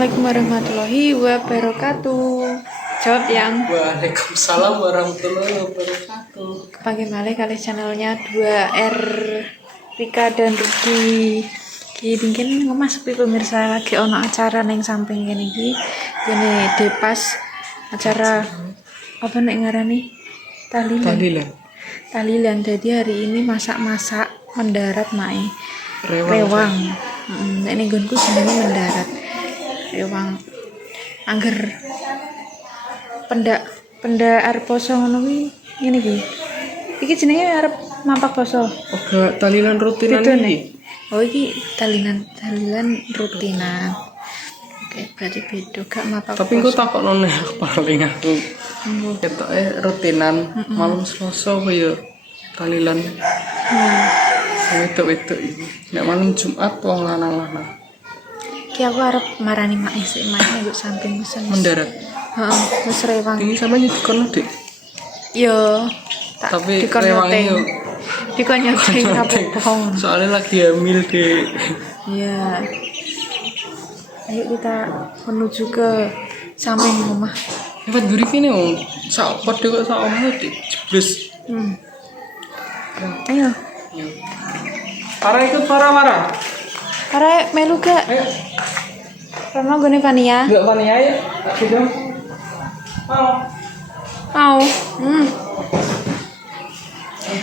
Assalamualaikum warahmatullahi wabarakatuh. Jawab yang. Waalaikumsalam warahmatullahi wabarakatuh. Kepagi malih kali channelnya 2R Rika dan Ruki. Ki mungkin ngemas pemirsa lagi ono acara neng samping kene iki. Kene Depas acara apa nek ngarani? Tahlilan. Jadi hari ini masak-masak mendarat mae. Rewang. Nek ning nggonku jenenge mendarat. Rewang angger pendak arep poso ngono kuwi ngene iki. Iki jenenge arep mampak poso. Oke, tahlilan rutinan iki. Oh iki tahlilan rutinan. Oke, berarti beda gak mampak. Tapi engko takokno nek paling aku. Ketoke rutinan malam Selasa kaya tahlilan. Wedok-wedok iki. Nek malam Jumat wong lanang-lanang. Ki aku arep marani mak isik mak nggo samping mesen. Mendarat. Heeh, wis rewang. Ini sama nyedikono, Dik. Yo, Tapi rewangnya yo dikon nyoteng apa-apa. soalnya lagi hamil, Dik. Iya. Ayo kita menuju ke samping rumah. Lewat guri kene wong sak padha kok sak omah Dik. Jebles. Ayo. Para ikut para. Karek melu gak? Ayo. Rono gone Vania. Enggak Fania ya. Gitu. Mau.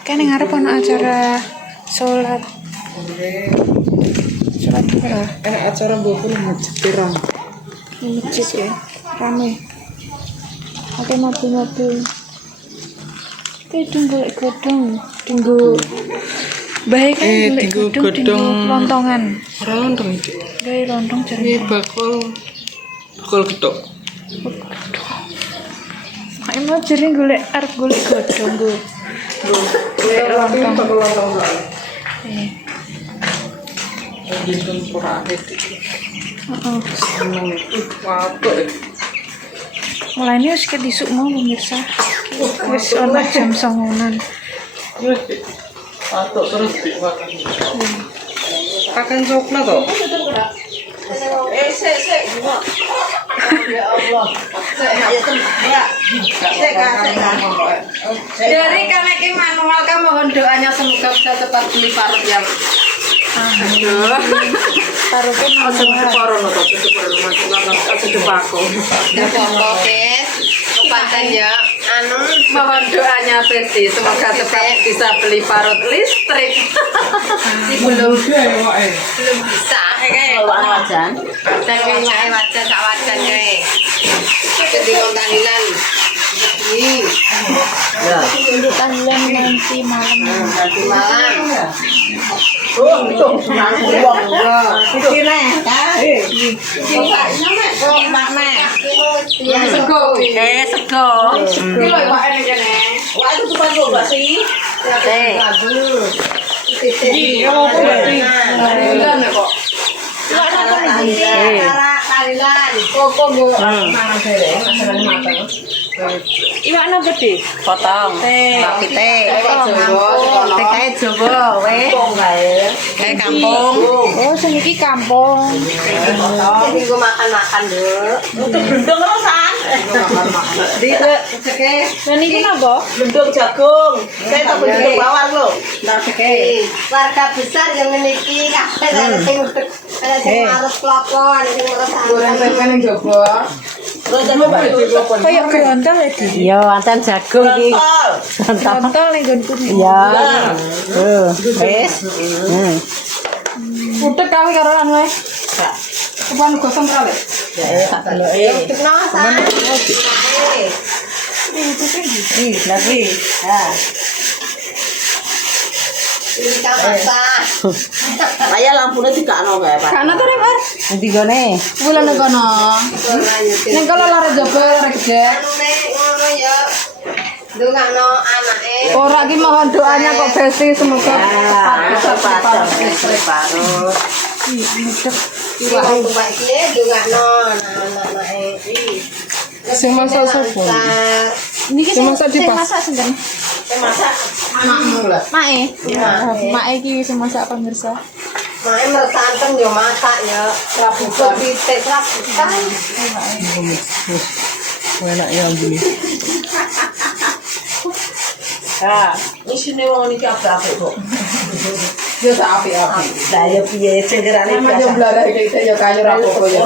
Kan ngarep ono acara sholat apa? Enak acara mbok masjid pirang. Di masjid ya. Rame. Oke mobil-mobil. Tunggu godong. Tunggu. Baik kan tunggu godong lontongan. Ora lontong iki. Gawe lontong Ini jarene. bakul getok. Mak mau jering golek arep golek godong go. Golek lontong. Bakul lontong sak. Eh. Dinten pura Dik. Heeh. Seneng. Waduh. Mulane wis kedisuk mau pemirsa. Wis ono jam 09.00. Waduh terus dimakan. Makan coklat toh? Ya Allah. Dari kami ini manual kan mohon doanya semoga bisa cepat beli parut yang aduh. Parutnya mau Kepaten ya, mohon doanya Verdi semoga cepat bisa beli parut listrik. belum bisa kayak wajan sak wajan kayak jadi kontaginan ini untuk tahlilan nanti malam. Iwak napa di? potong tapi teh kayak Jawa weh kayak kampung Oh, sing iki kampung. minggu makan dulu untuk gendong terusan di seke Dan iki napa? gendong jagung saya tak gendong bawang lo warga besar yang memiliki ada sing harus pelopon sing harus Goreng tempe ning jaba. Kayak gerontol ya di. Iya, anten jagung iki. Gerontol ning nggonku. Iya. Wis. Utek kami karo anu ae. Kepan gosong kali. Lagi. Ha. Saya lampunya tidak ada Pak. Kana to rek, Ar? Endi gone? Bulan kono. Ning kala lare jaba lare gede. Ngono ya. Dungakno anake. Ora ki mohon doanya kok Besti semoga Cepat parut. Mudek. Iwak tumpak iki dungakno anak-anake iki. Sing masak sapa? Niki Sing masak di pas. masak sinten? Masak anakmu lah. Mae. Mae iki sing masak pemirsa. Main meresanten yo masak ya. Rabutan pitik rabutan. Enak ya beli. Ah, isine wong iki apik kok. Ya tak api-api. Lah ya piye cenderane Nama biasa. jumlah dari kita ya kayu rapopo ya.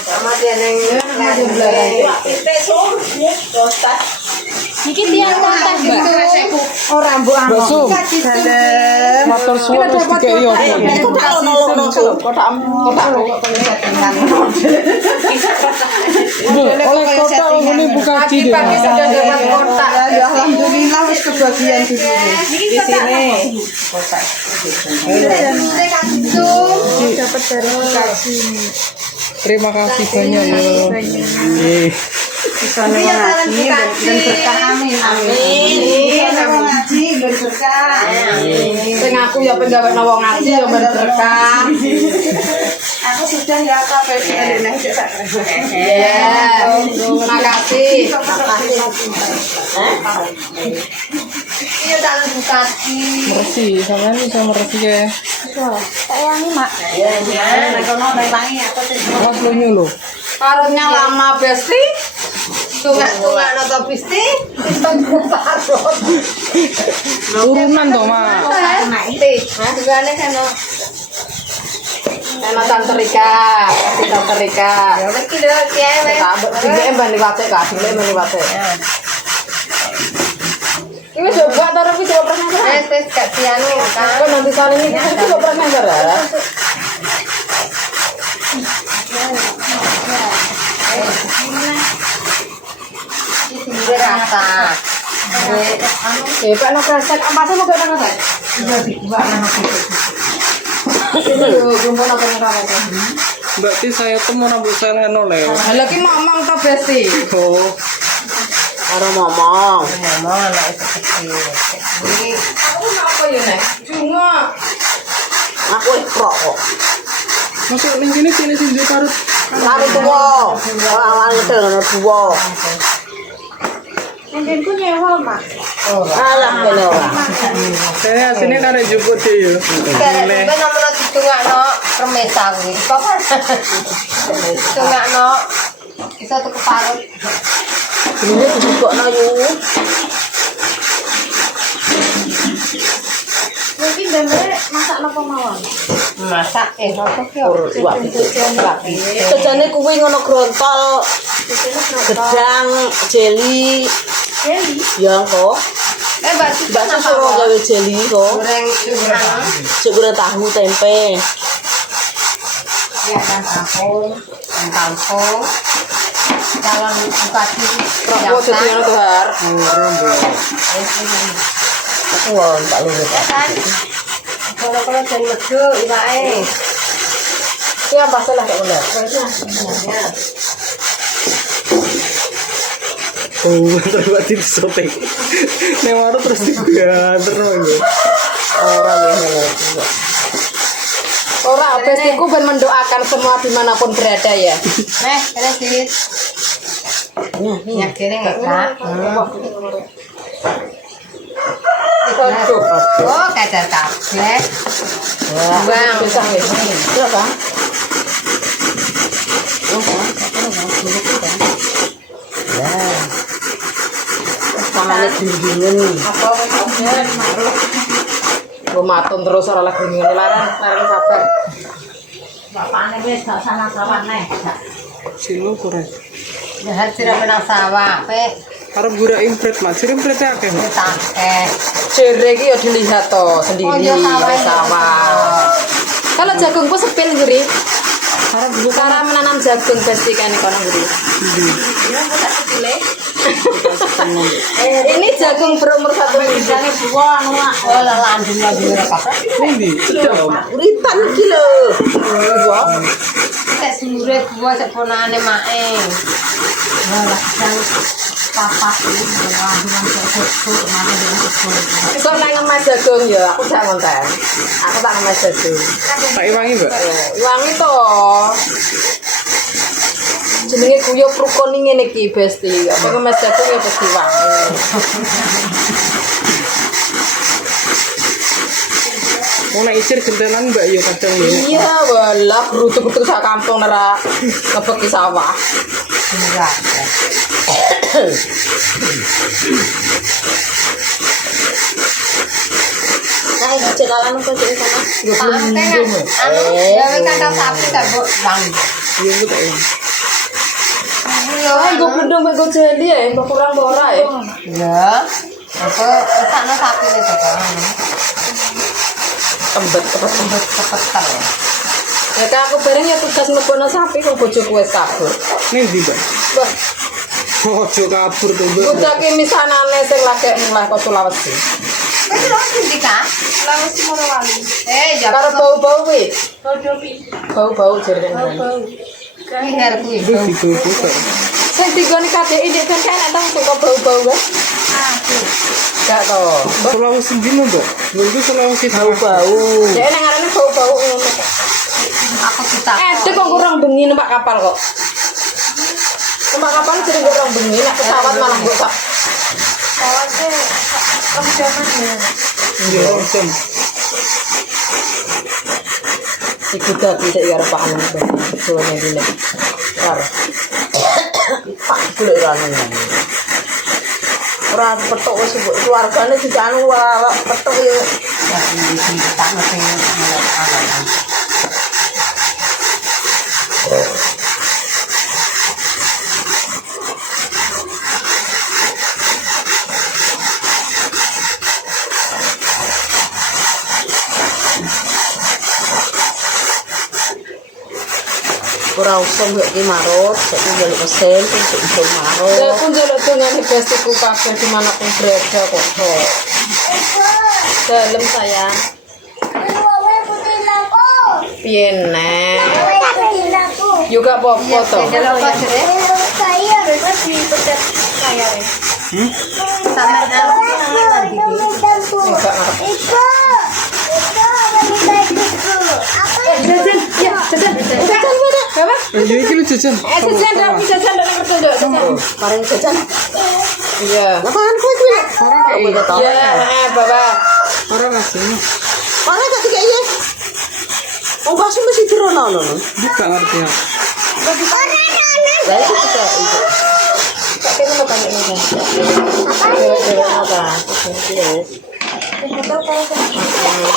Sama dia neng pitik sur. Kostat. Iki tiang kontak gitu. Ora mbok anu. Bakso. Motor suara terus dikei yo. Iku tak ono-ono sur. Kotak oleh kotak ini buka di Pagi sudah dapat kontak. Alhamdulillah wis kebagian di sini. Di sini. Dapat verifikasi. Terima kasih banyak ya. Bisa ngaji dan berkah amin. Amin. Ngaji dan berkah. Sing aku ya penggawe wong ngaji ya berkah. Aku sudah ya apa ini Terima kasih. Iya dalam bukati. Bersih, sampean bisa bersih ya. Sayangi mak. Nek ono wangi aku Mas lunyu lho. karunya lama besti. Tungak-tungak nata besti. Parot. Turunan toh, Mak. Dugane kan Enak Tante Rika, kasih Tante Rika. iki lho kiye. Tinggi ban liwate ka, tinggi ban liwate. Ini coba taruh di 2%. Wes gak dianu kan. Kok nanti saling ini 2% ya? Iki rasa. Pak no kresek, ampasnya mau kena kresek? Iya dibuat nang Ini yuk, jumbo nak kena kresek. Berarti saya tuh mau nabuk saya noleh. Lagi mamang tak besi. Oh. Ada mamang. Ngomong anak itu kecil. Aku apa ya nek? Cuma. Aku ikrok kok. Masuk ning sini sini parut. Lari tuwa. Awal ngedel ngono tuwa. Nengenku nyewa mak. Alah kene ora. Saya sini karek juput ya. Karek ben namanya ditungakno permesa kuwi. Tungakno iso tuku parut. Ini dibukokno yu. Mungkin dambe masak napa mawon. Masak apa ki ora Sejane kuwi ngono grontol. Gedang, jeli. Jeli. Ya kok. Mbak Bakso suruh gawe jeli kok. goreng Goreng tahu tempe. ya kan tahu, kampung. Calon bupati Prabowo jadi yang tuh har. Aku wong tak lurus. kan. Kalau jan medo iwake. Siapa salah kok bener? Oh, terbuat di sotek. Nek waru terus diganter lho. Ora ngene. Ora, bestiku ben mendoakan semua dimanapun berada ya. Kene sih. Minyak kene enggak, Kak? Oh, kadar kabeh. Bang, pisah wis. Terus Bang. Tangannya dingin. Gue matun terus ora lagi ngene laran kabeh. Bapakne wis gak sana kawan neh. Silo kurang. Jahat sira menang sawah, pe. Arep gura impret Mak. Sire imprete akeh. Mak. Takeh. Cere iki ya dilihat to sendiri Oh, iya, sawah. sawah. Kalau jagungku sepil guri. Cara menanam jagung pasti kan kono guri. Ini jagung berumur 1 minggu. Buah anu mak. Oh, landung lagi ora apa. Ini sedap. Uritan iki lho. Tes murid buah seponane mae. Wah, sang papa iki landungan kok mane dengan Kok nang ngemas jagung ya, aku gak ngonten. Aku tak ngemas jagung. Tak iwangi, Mbak. Iwangi to. Jenenge guyub rukun ngene iki, Besti. Apa ngemas jagung ya pasti wangi. Mau nak isir gentenan mbak yo kadang ini. Iya, walah berutuk-berutuk sak kampung nera ngebeki sawah. Enggak. Nah, ini jalanan ke sini sana. Gawe kandang sapi kan, Bu. Bang. Iya betul. Ah, gue belum gue jadi ya, kurang ora ya. Ya. Apa sana sapi itu kan. Tembet Sempet kepetel. ya kan aku bareng ya tugas nebono sapi kok bojoku wis kabur. Nih di mbak. Wah, Ojo kabur tuh mbak. bocah ki misanane sing lagi mulai ke Sulawesi. Wis lho sing kan. Sulawesi Morowali. Ya Karo bau-bau kuwi. Bodopi. Bau-bau jere. pinggir kuwi. Terus digopo kok. Sing digone KDI ndek kan enak tau sing kok bau-bau kan. Gak to. Sulawesi dino mbak. Minggu Sulawesi Bau-bau. Ya enak ngarane bau-bau ngono kok. Aku kita. Itu kok kurang bengi numpak kapal kok. Numpak kapal jadi kurang bengi, nek pesawat malah mbok sak. Pesawatnya jaman ya. Iya jam. Iku dadi sik ya arep anu soalnya dine. Karo. Pak kulo rane. Ora petok wis keluargane dijanu ora petok ya. Ya ini tak ngerti. Ora usah mbok ki marut, sak njaluk mesin sing iso marut. Ya pun njaluk dongane bestiku kabeh di mana pun berada kok. Dalam sayang. Piye nek? Juga apa-apa to. Jalur apa sih? Samar Enggak apa? Ayo iki lu jajan. Jajan rapi jajan nek kerja jajan. Paling jajan. Iya. Apaan kuwi kuwi? Orang kayak Iya, Bapak. orang aslinya. Mana gak tiga iya? Oh, bakso masih dirono no. Dia gak ngerti ya. Baik kita itu. Tak kira mau tanya ini kan. Kira-kira apa? Yes.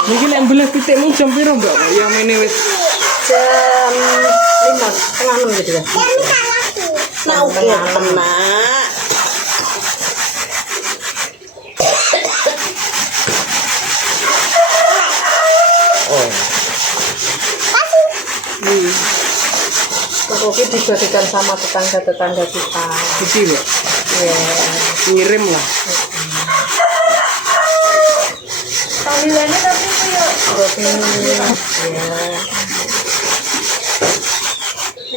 Mungkin yang belah titikmu jam piro mbak? Yang ini wis Jam 5, setengah 6 gitu ya. Nah, oke, tenang. Kopi dibagikan sama tetangga-tetangga kita. isi mbak. Ya. Ngirim lah. Panggilannya tapi itu yuk. Kopi. Ya.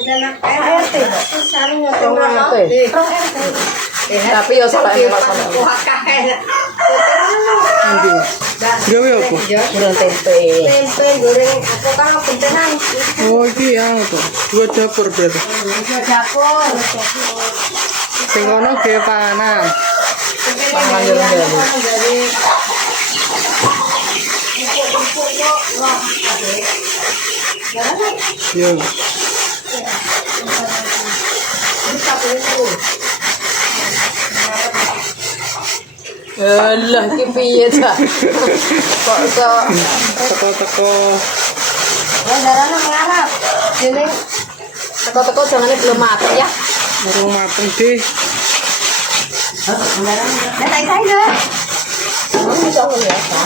ART. Sarung atau Tengah itu. Tapi ya salah enak sama. Nanti. Gawe apa? Goreng tempe. Tempe goreng aku kan bentenan. Oh iki yang apa? 2 dapur berarti. Dapur. Sing kono ge panganan. Panganan jalan-jalan. Yo. Alah, iki piye ta? Kok iso Teko-teko. Darahnya mengarap. Jadi teko-teko jangane belum mati ya. Urung mateng deh. Nah, saya. Bisa biasa.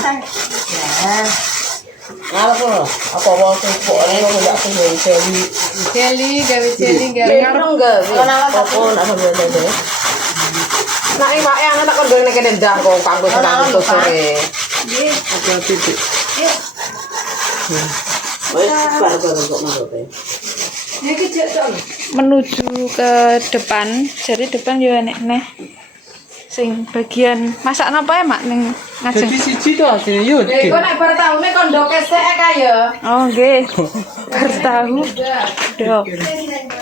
Apa? Apa wong sing kok ora ndak sing jeli. Jeli, gawe jeli, gawe. Dengar enggak? Apa nak sampe dede? Nak iwake ana tak kondone nek ndak kok kanggo senang sore. Hati-hati deh. Wis bar-bar kok ngono. Menuju ke depan, jadi depan yo enek neh. Sing bagian masak napa ya mak ning ngajeng. Jadi siji to asline yo. Kok nek bar taune kondo kesek kaya. Oh nggih. Bertahu. Dok.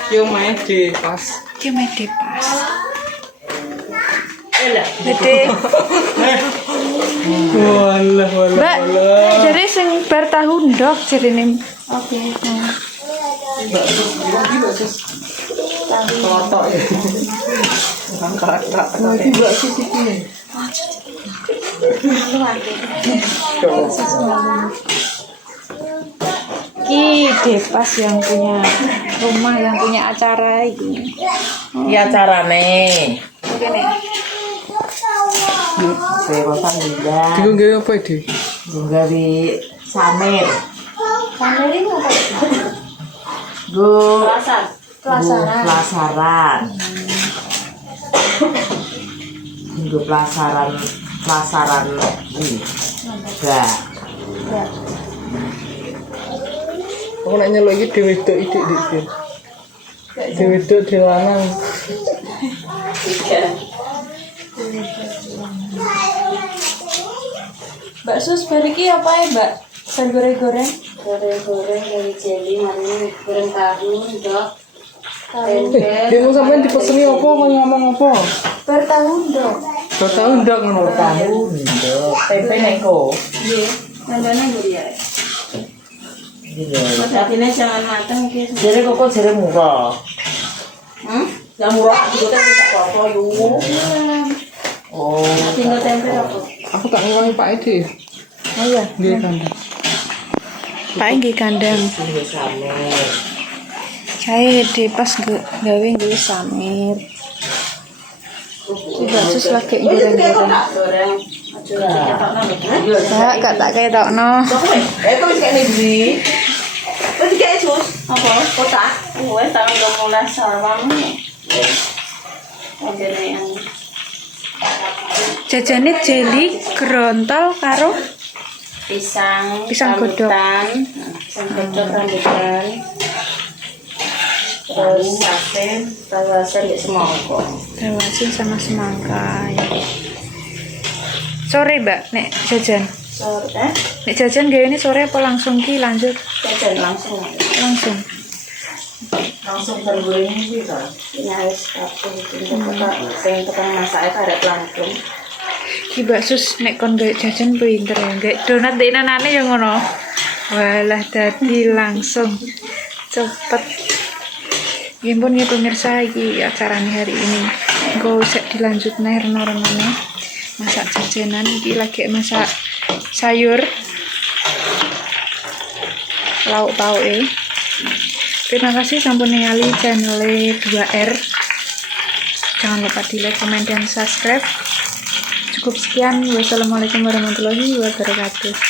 Yo main di pas. Ki mede pas. Mede. Walah walah Mbak, walah. jadi sing bar tahu ndok jarine. Oke. Kelotok ya. Bukan kerak-kerak. Lagi bakso iki. Ki Depas yang punya rumah, yang punya acara ini. Iya carane. Kene. Serosan juga. Digo apa iki? Gawe samer. Samer ini apa? Go Pelasaran. pelasaran. Go pelasaran ini. Enggak. Aku nak nyeluk iki dhewe wedok idik dik. Dhewe wedok dhewe lanang. Mbak Sus, bariki apa ya, Mbak? Sen goreng-goreng. Goreng-goreng dari jeli, hari goreng tahu, dok. Tempe. Dia mau sampean dipeseni apa kok ngomong apa? Bertahun dong. Bertahun ndak ngono. Tahu ndok. Tempe nengko. Iya, nandanya gurih ya. Iya. Tapi jangan matang gitu. Jere kok jere murah. Yang murah juga kan tidak apa-apa yuk. Oh, Tinggal tempe apa? Aku tak ngewangi Pak Edi. Oh iya. Nggih kan. Pak nggih kandang. ini samer. Saya Depas gawe nggih samer. Mbak Sus lagi goreng-goreng. Goreng. Kak, gak tak ketokno. Kok wis kene ndi? Terus kayak sus, apa? Kotak? Wes tahun 12 sarwan. Yang Jajane jeli kerontol karo pisang godok. pisang godok rambutan, terus tahu asin di semangkok. Dawasin sama semangka. Ya. Sore Mbak, nek jajan. Sore, Nek jajan gawe ini sore apa langsung ki lanjut? jajan langsung. Langsung tergoreng iki ta. Ini harus aku bikin tukang masak itu ada langsung. Ki Mbak Sus nek kon gawe jajan pinter ya. Gawe donat ndek nanane ya ngono. Walah dadi langsung cepet. Nggih pun ya pemirsa iki acarane hari ini. Engko sik dilanjut nih reno-renone. Masak jajanan iki lagi masak sayur. Lauk pauke. Terima kasih sampun ningali channel 2R. Jangan lupa di like, komen, dan subscribe. Cukup sekian. Wassalamualaikum warahmatullahi wabarakatuh.